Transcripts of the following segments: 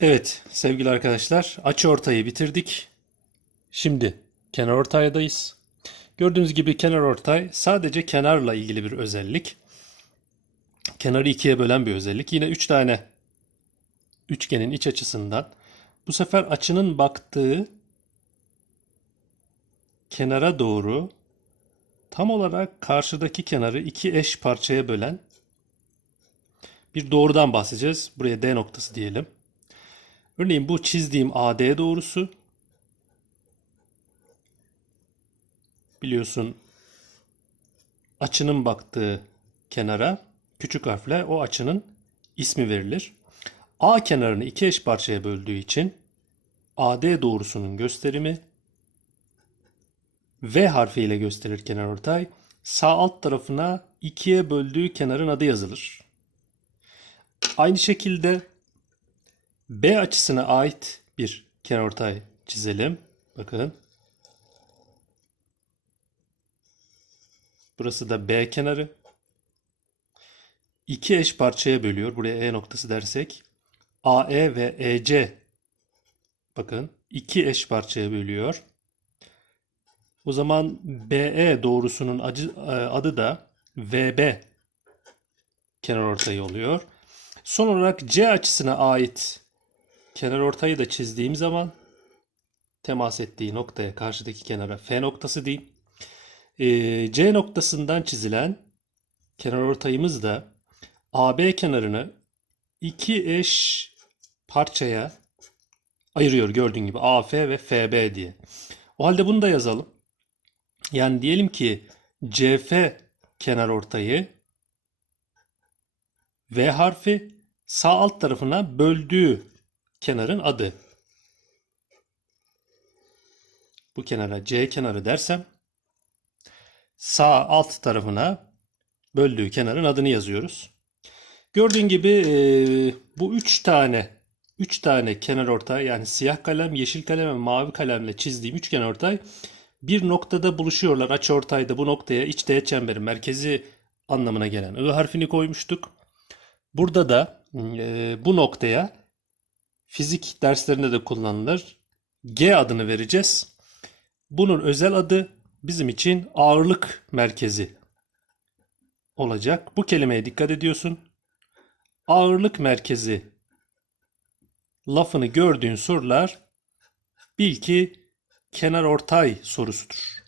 Evet sevgili arkadaşlar açı ortayı bitirdik. Şimdi kenar ortaydayız. Gördüğünüz gibi kenar ortay sadece kenarla ilgili bir özellik. Kenarı ikiye bölen bir özellik. Yine üç tane üçgenin iç açısından bu sefer açının baktığı kenara doğru tam olarak karşıdaki kenarı iki eş parçaya bölen bir doğrudan bahsedeceğiz. Buraya D noktası diyelim. Örneğin bu çizdiğim AD doğrusu biliyorsun açının baktığı kenara küçük harfle o açının ismi verilir. A kenarını iki eş parçaya böldüğü için AD doğrusunun gösterimi V harfiyle gösterir kenarortay. Sağ alt tarafına ikiye böldüğü kenarın adı yazılır. Aynı şekilde B açısına ait bir kenarortay çizelim. Bakın. Burası da B kenarı. İki eş parçaya bölüyor. Buraya E noktası dersek. AE ve EC bakın iki eş parçaya bölüyor. O zaman BE doğrusunun e, adı da VB kenarortayı oluyor. Son olarak C açısına ait kenarortayı da çizdiğim zaman temas ettiği noktaya karşıdaki kenara F noktası diyeyim. Ee, C noktasından çizilen kenarortayımız da AB kenarını iki eş parçaya ayırıyor gördüğün gibi AF ve FB diye. O halde bunu da yazalım. Yani diyelim ki CF kenarortayı V harfi sağ alt tarafına böldüğü kenarın adı. Bu kenara C kenarı dersem sağ alt tarafına böldüğü kenarın adını yazıyoruz. Gördüğün gibi e, bu üç tane üç tane kenar ortay yani siyah kalem, yeşil kalem ve mavi kalemle çizdiğim üç kenar ortay bir noktada buluşuyorlar. Açı ortayda bu noktaya iç teğet çemberin merkezi anlamına gelen I harfini koymuştuk. Burada da e, bu noktaya fizik derslerinde de kullanılır. G adını vereceğiz. Bunun özel adı bizim için ağırlık merkezi olacak. Bu kelimeye dikkat ediyorsun. Ağırlık merkezi lafını gördüğün sorular bil ki kenar ortay sorusudur.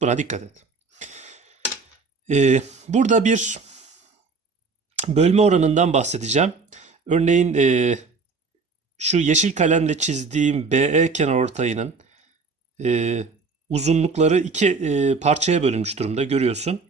Buna dikkat et. Ee, burada bir bölme oranından bahsedeceğim. Örneğin e, şu yeşil kalemle çizdiğim BE kenarortayının e, uzunlukları iki e, parçaya bölünmüş durumda görüyorsun.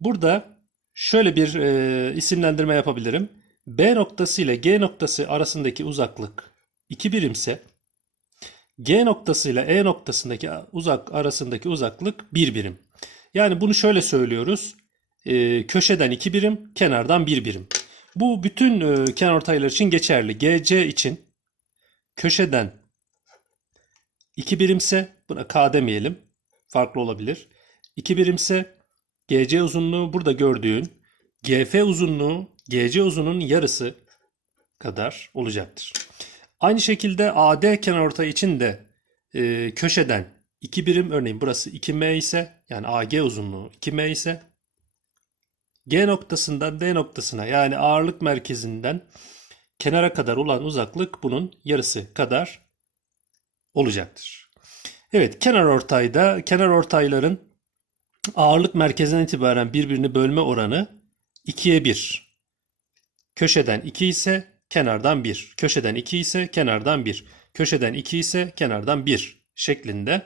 Burada şöyle bir e, isimlendirme yapabilirim. B noktası ile G noktası arasındaki uzaklık 2 birimse G noktası ile E noktasındaki uzak arasındaki uzaklık 1 birim. Yani bunu şöyle söylüyoruz. E, köşeden 2 birim, kenardan 1 birim. Bu bütün e, kenarortaylar için geçerli. GC için köşeden 2 birimse buna K demeyelim. Farklı olabilir. 2 birimse GC uzunluğu burada gördüğün GF uzunluğu GC uzunluğunun yarısı kadar olacaktır. Aynı şekilde AD kenarortay için de e, köşeden 2 birim örneğin burası 2M ise yani AG uzunluğu 2M ise G noktasından D noktasına yani ağırlık merkezinden kenara kadar olan uzaklık bunun yarısı kadar olacaktır. Evet kenar ortayda kenar ortayların ağırlık merkezinden itibaren birbirini bölme oranı 2'ye 1. Köşeden 2 ise kenardan 1. Köşeden 2 ise kenardan 1. Köşeden 2 ise kenardan 1 şeklinde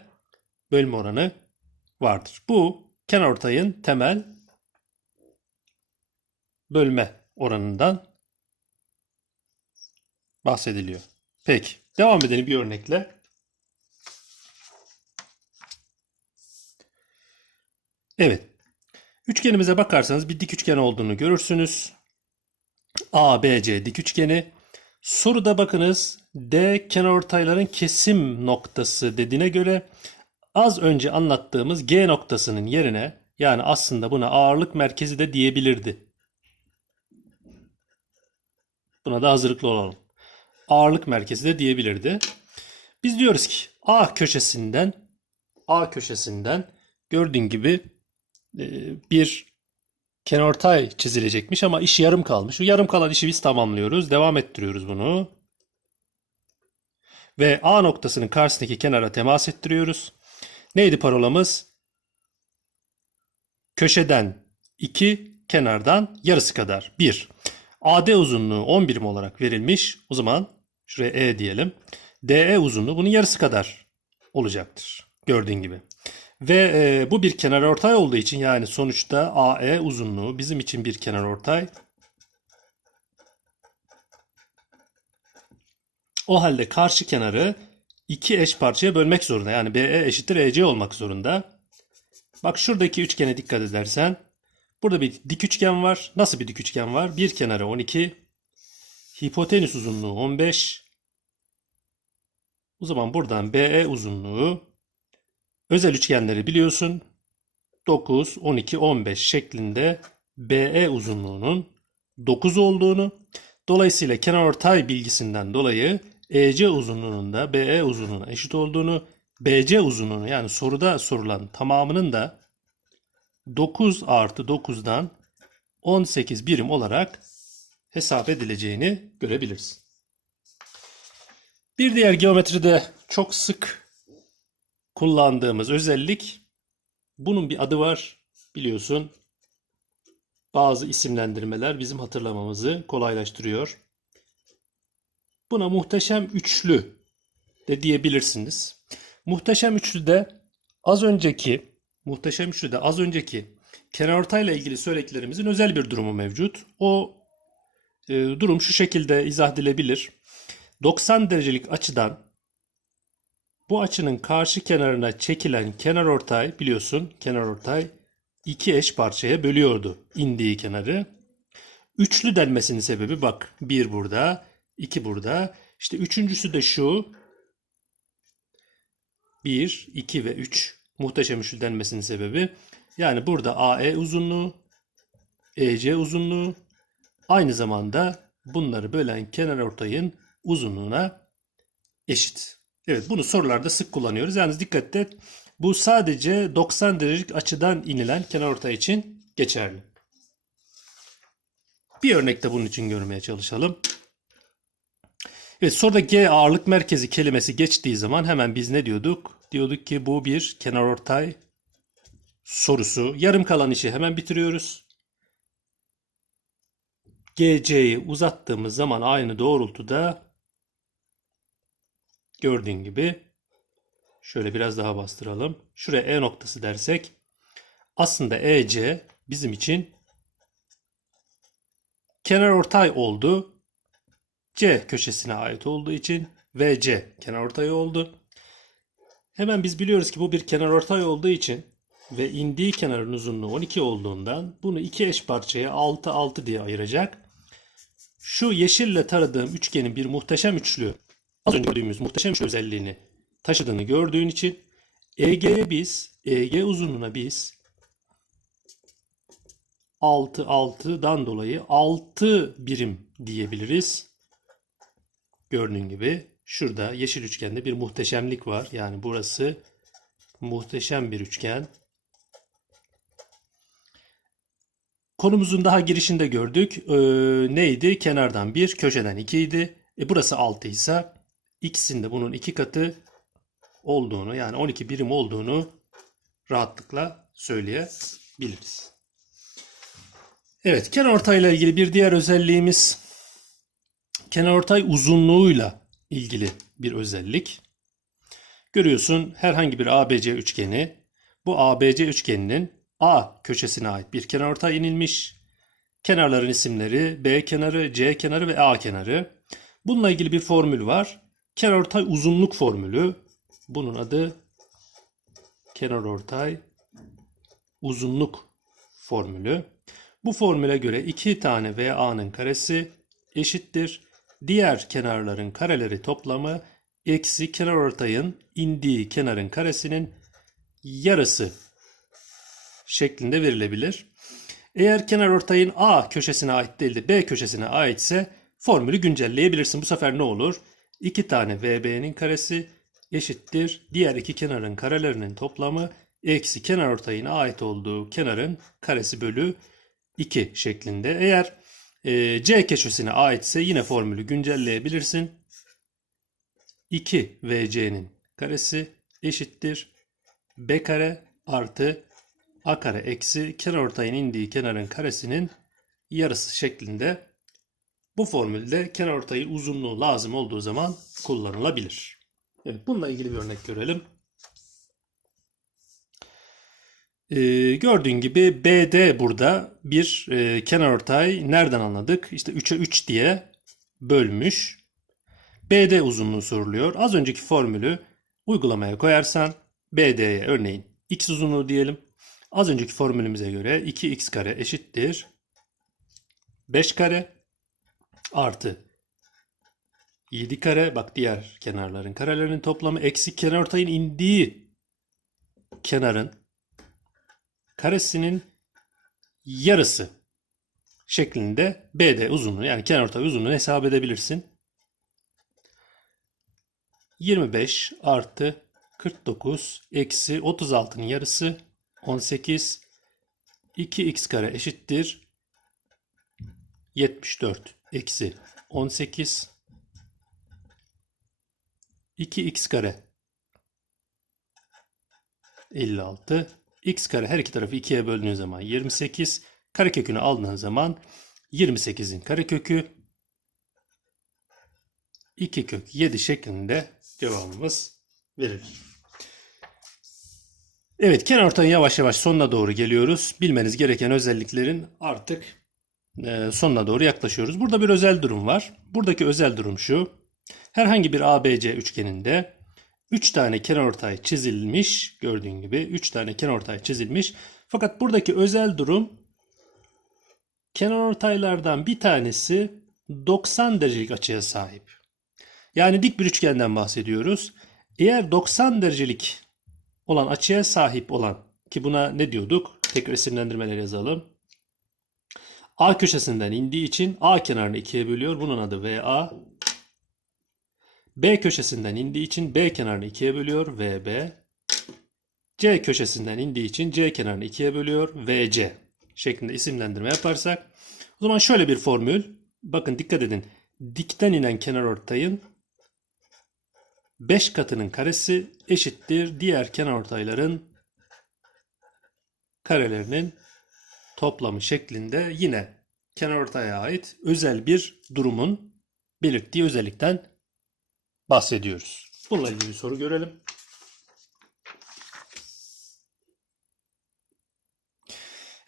bölme oranı vardır. Bu kenarortayın temel bölme oranından bahsediliyor. Peki devam edelim bir örnekle. Evet. Üçgenimize bakarsanız bir dik üçgen olduğunu görürsünüz. ABC dik üçgeni. Soruda bakınız D kenarortayların kesim noktası dediğine göre az önce anlattığımız G noktasının yerine yani aslında buna ağırlık merkezi de diyebilirdi. Buna da hazırlıklı olalım. Ağırlık merkezi de diyebilirdi. Biz diyoruz ki A köşesinden A köşesinden gördüğün gibi e, bir kenarortay çizilecekmiş ama iş yarım kalmış. Yarım kalan işi biz tamamlıyoruz. Devam ettiriyoruz bunu. Ve A noktasının karşısındaki kenara temas ettiriyoruz. Neydi parolamız? Köşeden 2, kenardan yarısı kadar 1. AD uzunluğu 10 birim olarak verilmiş. O zaman şuraya E diyelim. DE uzunluğu bunun yarısı kadar olacaktır. Gördüğün gibi. Ve e, bu bir kenarortay olduğu için yani sonuçta AE uzunluğu bizim için bir kenarortay. O halde karşı kenarı iki eş parçaya bölmek zorunda. Yani BE eşittir EC olmak zorunda. Bak şuradaki üçgene dikkat edersen burada bir dik üçgen var. Nasıl bir dik üçgen var? Bir kenarı 12, hipotenüs uzunluğu 15. O zaman buradan BE uzunluğu özel üçgenleri biliyorsun. 9, 12, 15 şeklinde BE uzunluğunun 9 olduğunu, dolayısıyla kenarortay bilgisinden dolayı EC uzunluğunun da BE uzunluğuna eşit olduğunu, BC uzunluğunu yani soruda sorulan tamamının da 9 artı 9'dan 18 birim olarak hesap edileceğini görebiliriz. Bir diğer geometride çok sık kullandığımız özellik bunun bir adı var biliyorsun. Bazı isimlendirmeler bizim hatırlamamızı kolaylaştırıyor. Buna muhteşem üçlü de diyebilirsiniz. Muhteşem üçlüde az önceki muhteşem üçlüde az önceki kenarortayla ilgili söylediklerimizin özel bir durumu mevcut. O e, durum şu şekilde izah edilebilir. 90 derecelik açıdan bu açının karşı kenarına çekilen kenarortay biliyorsun kenarortay iki eş parçaya bölüyordu indiği kenarı. Üçlü denmesinin sebebi bak bir burada, iki burada. İşte üçüncüsü de şu. 1, 2 ve 3 muhteşem üçlü denmesinin sebebi. Yani burada AE uzunluğu, EC uzunluğu aynı zamanda bunları bölen kenarortayın uzunluğuna eşit. Evet bunu sorularda sık kullanıyoruz. Yalnız dikkat et bu sadece 90 derecelik açıdan inilen kenarortay için geçerli. Bir örnek de bunun için görmeye çalışalım. Evet soruda G ağırlık merkezi kelimesi geçtiği zaman hemen biz ne diyorduk? Diyorduk ki bu bir kenarortay sorusu. Yarım kalan işi hemen bitiriyoruz. GC'yi uzattığımız zaman aynı doğrultuda gördüğün gibi şöyle biraz daha bastıralım. Şuraya E noktası dersek aslında EC bizim için kenarortay oldu. C köşesine ait olduğu için VC kenarortay oldu. Hemen biz biliyoruz ki bu bir kenarortay olduğu için ve indiği kenarın uzunluğu 12 olduğundan bunu iki eş parçaya 6 6 diye ayıracak. Şu yeşille taradığım üçgenin bir muhteşem üçlü az önce gördüğümüz muhteşem üçlü özelliğini taşıdığını gördüğün için EG'ye biz EG uzunluğuna biz 6 6'dan dolayı 6 birim diyebiliriz. Gördüğün gibi şurada yeşil üçgende bir muhteşemlik var. Yani burası muhteşem bir üçgen. Konumuzun daha girişinde gördük. Ee, neydi? Kenardan 1, köşeden 2 idi. E burası 6 ise ikisinde bunun iki katı olduğunu yani 12 birim olduğunu rahatlıkla söyleyebiliriz. Evet, kenarortay ile ilgili bir diğer özelliğimiz kenarortay uzunluğuyla ilgili bir özellik. Görüyorsun herhangi bir ABC üçgeni bu ABC üçgeninin A köşesine ait bir kenarortay inilmiş. Kenarların isimleri B kenarı, C kenarı ve A kenarı. Bununla ilgili bir formül var. Kenarortay uzunluk formülü. Bunun adı kenarortay uzunluk formülü. Bu formüle göre iki tane VA'nın karesi eşittir. Diğer kenarların kareleri toplamı eksi kenarortayın indiği kenarın karesinin yarısı şeklinde verilebilir. Eğer kenarortayın A köşesine ait değil de B köşesine aitse formülü güncelleyebilirsin. Bu sefer ne olur? 2 tane VB'nin karesi eşittir. Diğer iki kenarın karelerinin toplamı eksi kenar ortayına ait olduğu kenarın karesi bölü 2 şeklinde. Eğer e, C köşesine aitse yine formülü güncelleyebilirsin. 2 VC'nin karesi eşittir. B kare artı A kare eksi kenar ortayın indiği kenarın karesinin yarısı şeklinde bu formülde kenar ortayı uzunluğu lazım olduğu zaman kullanılabilir. Evet, bununla ilgili bir örnek görelim. Ee, gördüğün gibi BD burada bir e, kenarortay nereden anladık? İşte 3'e 3 diye bölmüş. BD uzunluğu soruluyor. Az önceki formülü uygulamaya koyarsan BD'ye örneğin x uzunluğu diyelim. Az önceki formülümüze göre 2x kare eşittir 5 kare artı 7 kare bak diğer kenarların karelerinin toplamı eksi kenarortayın indiği kenarın karesinin yarısı şeklinde BD uzunluğu yani kenarortay uzunluğunu hesap edebilirsin. 25 artı 49 eksi 36'nın yarısı 18 2x kare eşittir 74 eksi 18 2x kare 56 x kare her iki tarafı 2'ye böldüğün zaman 28 karekökünü aldığın zaman 28'in karekökü 2 kök 7 şeklinde cevabımız verilir. Evet kenarortayın yavaş yavaş sonuna doğru geliyoruz. Bilmeniz gereken özelliklerin artık e, sonuna doğru yaklaşıyoruz. Burada bir özel durum var. Buradaki özel durum şu. Herhangi bir ABC üçgeninde 3 tane kenarortay çizilmiş. Gördüğün gibi 3 tane kenarortay çizilmiş. Fakat buradaki özel durum kenarortaylardan bir tanesi 90 derecelik açıya sahip. Yani dik bir üçgenden bahsediyoruz. Eğer 90 derecelik olan açıya sahip olan ki buna ne diyorduk? Tek resimlendirmeler yazalım. A köşesinden indiği için A kenarını ikiye bölüyor. Bunun adı VA. B köşesinden indiği için B kenarını ikiye bölüyor. VB. C köşesinden indiği için C kenarını ikiye bölüyor. VC şeklinde isimlendirme yaparsak o zaman şöyle bir formül. Bakın dikkat edin. Dikten inen kenarortayın 5 katının karesi eşittir diğer kenarortayların karelerinin toplamı şeklinde yine kenarortaya ait özel bir durumun belirttiği özellikten bahsediyoruz. Bununla ilgili bir soru görelim.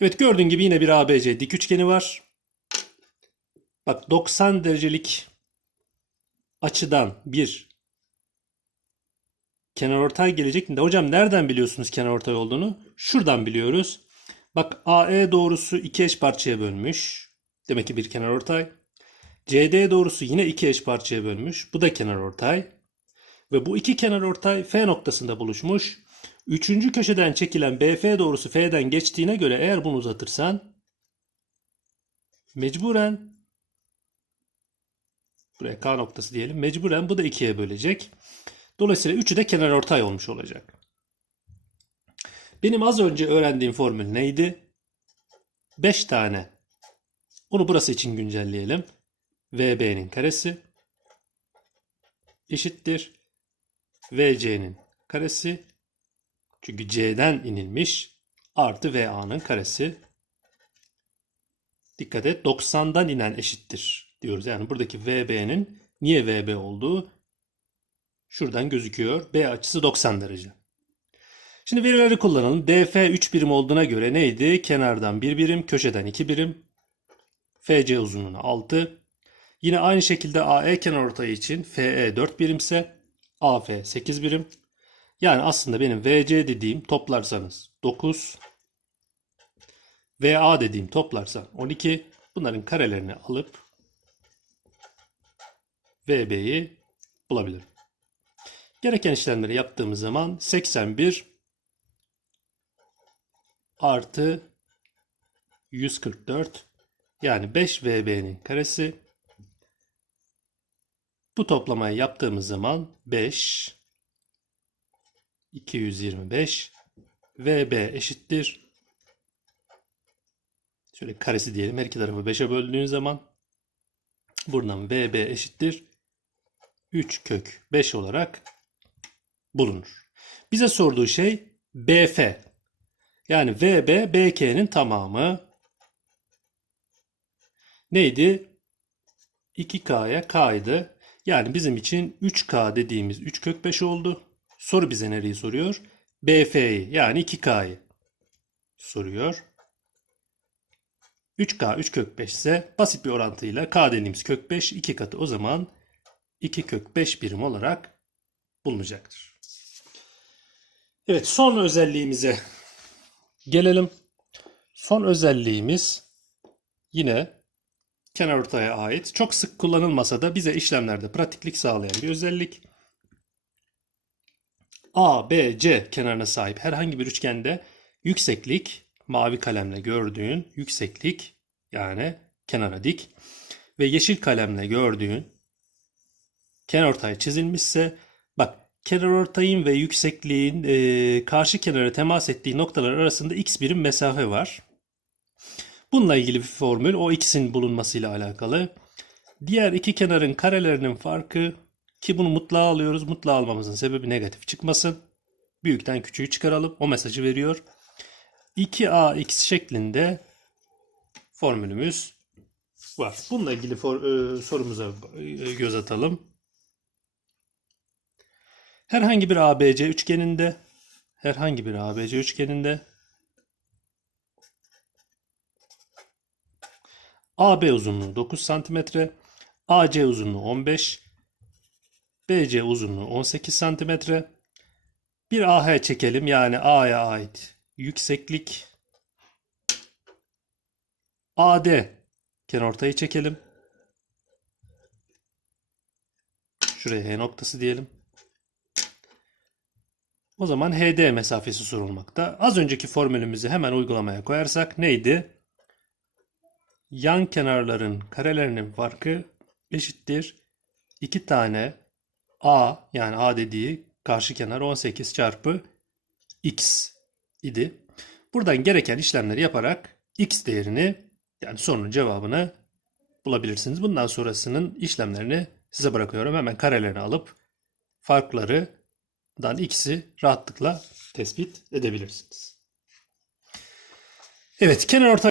Evet gördüğün gibi yine bir ABC dik üçgeni var. Bak 90 derecelik açıdan bir kenarortay gelecek. De hocam nereden biliyorsunuz kenarortay olduğunu? Şuradan biliyoruz. Bak AE doğrusu iki eş parçaya bölmüş. Demek ki bir kenarortay. CD doğrusu yine iki eş parçaya bölmüş. Bu da kenarortay. Ve bu iki kenarortay F noktasında buluşmuş. Üçüncü köşeden çekilen BF doğrusu F'den geçtiğine göre eğer bunu uzatırsan mecburen buraya K noktası diyelim. Mecburen bu da ikiye bölecek. Dolayısıyla üçü de kenarortay olmuş olacak. Benim az önce öğrendiğim formül neydi? 5 tane. Onu burası için güncelleyelim. VB'nin karesi eşittir. VC'nin karesi çünkü C'den inilmiş artı VA'nın karesi. Dikkat et 90'dan inen eşittir diyoruz. Yani buradaki VB'nin niye VB olduğu şuradan gözüküyor. B açısı 90 derece. Şimdi verileri kullanalım. DF 3 birim olduğuna göre neydi? Kenardan 1 birim, köşeden 2 birim. FC uzunluğuna 6. Yine aynı şekilde AE kenarortayı için FE 4 birimse AF 8 birim. Yani aslında benim VC dediğim toplarsanız 9. VA dediğim toplarsan 12. Bunların karelerini alıp VB'yi bulabilirim. Gereken işlemleri yaptığımız zaman 81 artı 144 yani 5 VB'nin karesi Bu toplamayı yaptığımız zaman 5 225 VB eşittir. Şöyle karesi diyelim. Her iki tarafı 5'e böldüğün zaman buradan VB eşittir. 3 kök 5 olarak bulunur. Bize sorduğu şey BF. Yani VB BK'nin tamamı neydi? 2K'ya K'ydı. Yani bizim için 3K dediğimiz 3 kök 5 oldu. Soru bize nereyi soruyor? BF'yi yani 2K'yı soruyor. 3K 3 kök 5 ise basit bir orantıyla K dediğimiz kök 5 2 katı o zaman 2 kök 5 birim olarak bulunacaktır. Evet son özelliğimize gelelim. Son özelliğimiz yine kenarortaya ait. Çok sık kullanılmasa da bize işlemlerde pratiklik sağlayan bir özellik. A, B, C kenarına sahip herhangi bir üçgende yükseklik mavi kalemle gördüğün yükseklik yani kenara dik ve yeşil kalemle gördüğün kenarortay çizilmişse bak kenarortayın ve yüksekliğin e, karşı kenara temas ettiği noktalar arasında x birim mesafe var. Bununla ilgili bir formül o x'in bulunmasıyla alakalı. Diğer iki kenarın karelerinin farkı ki bunu mutlağa alıyoruz. Mutlağa almamızın sebebi negatif çıkmasın. Büyükten küçüğü çıkaralım. O mesajı veriyor. 2ax şeklinde formülümüz var. Bununla ilgili for, e, sorumuza e, göz atalım. Herhangi bir ABC üçgeninde herhangi bir ABC üçgeninde AB uzunluğu 9 cm, AC uzunluğu 15, BC uzunluğu 18 cm. Bir AH çekelim yani A'ya ait yükseklik. AD kenarortayı çekelim. Şuraya H noktası diyelim. O zaman HD mesafesi sorulmakta. Az önceki formülümüzü hemen uygulamaya koyarsak neydi? Yan kenarların karelerinin farkı eşittir. 2 tane A yani A dediği karşı kenar 18 çarpı X idi. Buradan gereken işlemleri yaparak X değerini yani sorunun cevabını bulabilirsiniz. Bundan sonrasının işlemlerini size bırakıyorum. Hemen karelerini alıp farklarından X'i rahatlıkla tespit edebilirsiniz. Evet kenar ortay